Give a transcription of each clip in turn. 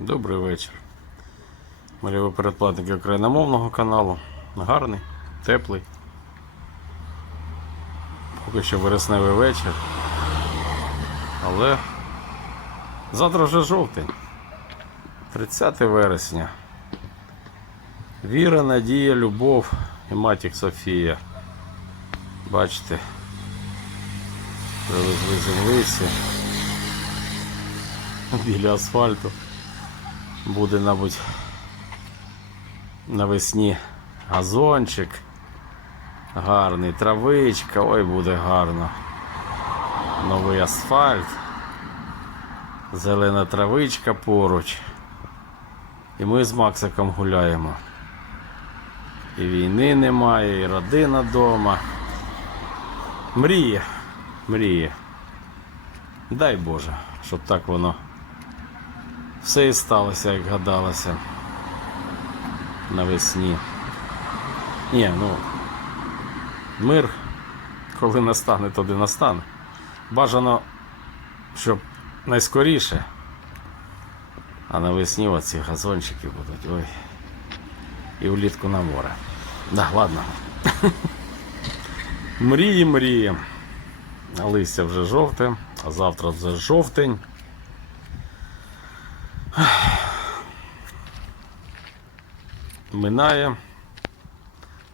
Добрий вечір. Мальові передплатники україномовного каналу. Гарний, теплий. Поки що вересневий вечір. Але завтра вже жовтень. 30 вересня. Віра, надія, любов і матік Софія. Бачите, привезли землиці біля асфальту. Буде, мабуть, навесні газончик. Гарний, травичка, ой, буде гарно. Новий асфальт. Зелена травичка поруч. І ми з Максиком гуляємо. І війни немає, і родина вдома. Мріє, мріє. Дай Боже, щоб так воно все і сталося, як гадалося. Навесні. Ні, ну. Мир, коли настане, тоді настане. Бажано, щоб найскоріше. А навесні оці газончики будуть. Ой. І влітку на море. Да, ладно. Мрії. А Листя вже жовте, а завтра вже жовтень. Минає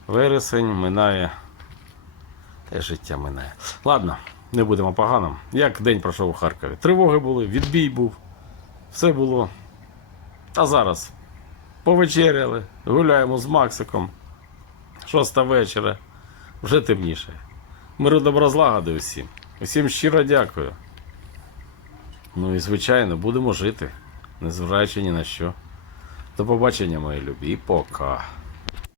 вересень, минає. Те життя минає. Ладно, не будемо погано. Як день пройшов у Харкові? Тривоги були, відбій був, все було. А зараз повечеряли, гуляємо з Максиком. Шоста вечора, вже темніше. Миру добра злагоди усім. Усім щиро дякую. Ну і звичайно, будемо жити, незважаючи ні на що. До побачення, мої любі, пока.